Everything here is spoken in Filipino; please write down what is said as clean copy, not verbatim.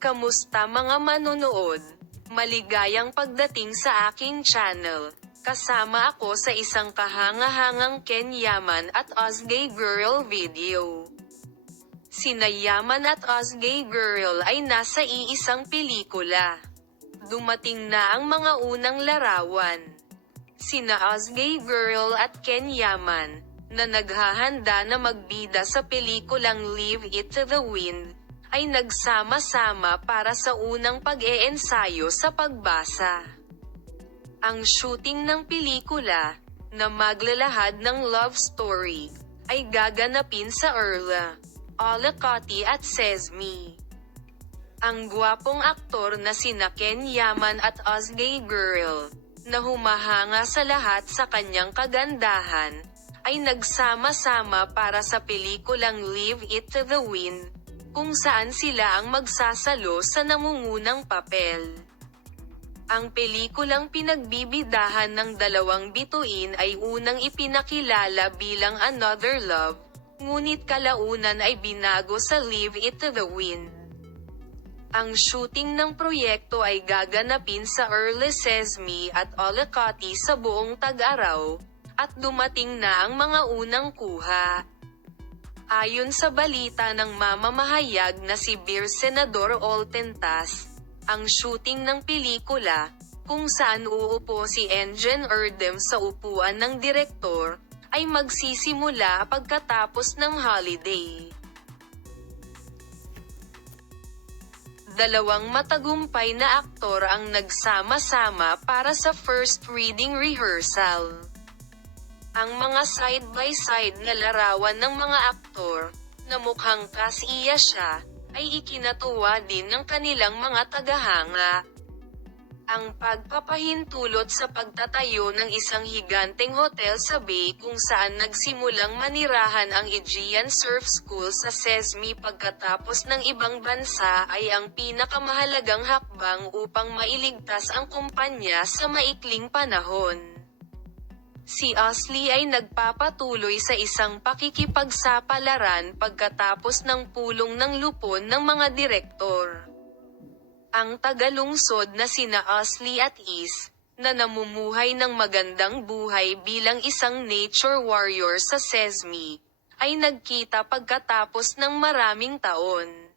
Kamusta mga manonood? Maligayang pagdating sa aking channel. Kasama ako sa isang kahanga-hangang Ken Yaman at Ozgay Girl video. Sina Yaman at Ozgay Girl ay nasa iisang pelikula. Dumating na ang mga unang larawan. Sina Ozgay Girl at Ken Yaman, na naghahanda na magbida sa pelikulang Leave It to the Wind, ay nagsama-sama para sa unang pag-eensayo sa pagbasa. Ang shooting ng pelikula, na maglalahad ng love story, ay gaganapin sa Erla, Olacautte at Sesame. Ang gwapong aktor na sina Ken Yaman at Ozgay Girl, na humahanga sa lahat sa kanyang kagandahan, ay nagsama-sama para sa pelikulang Leave It to the Wind, kung saan sila ang magsasalo sa nangungunang papel. Ang pelikulang pinagbibidahan ng dalawang bituin ay unang ipinakilala bilang Another Love, ngunit kalaunan ay binago sa Leave It to the Wind. Ang shooting ng proyekto ay gaganapin sa Erla, Sesame at Olacautte sa buong tag-araw, at dumating na ang mga unang kuha. Ayon sa balita ng mamamahayag na si Bir Senador Oltentas, ang shooting ng pelikula, kung saan uupo si Enjen Erdem sa upuan ng direktor, ay magsisimula pagkatapos ng holiday. Dalawang matagumpay na aktor ang nagsama-sama para sa first reading rehearsal. Ang mga side-by-side na larawan ng mga aktor, na mukhang kasiya siya, ay ikinatuwa din ng kanilang mga tagahanga. Ang pagpapahintulot sa pagtatayo ng isang higanteng hotel sa Bay kung saan nagsimulang manirahan ang Aegean Surf School sa Sesame pagkatapos ng ibang bansa ay ang pinakamahalagang hakbang upang mailigtas ang kumpanya sa maikling panahon. Si Ozly ay nagpapatuloy sa isang pakikipagsapalaran pagkatapos ng pulong ng lupon ng mga direktor. Ang tagalungsod na sina Ozly at Is, na namumuhay ng magandang buhay bilang isang nature warrior sa Sesame, ay nagkita pagkatapos ng maraming taon.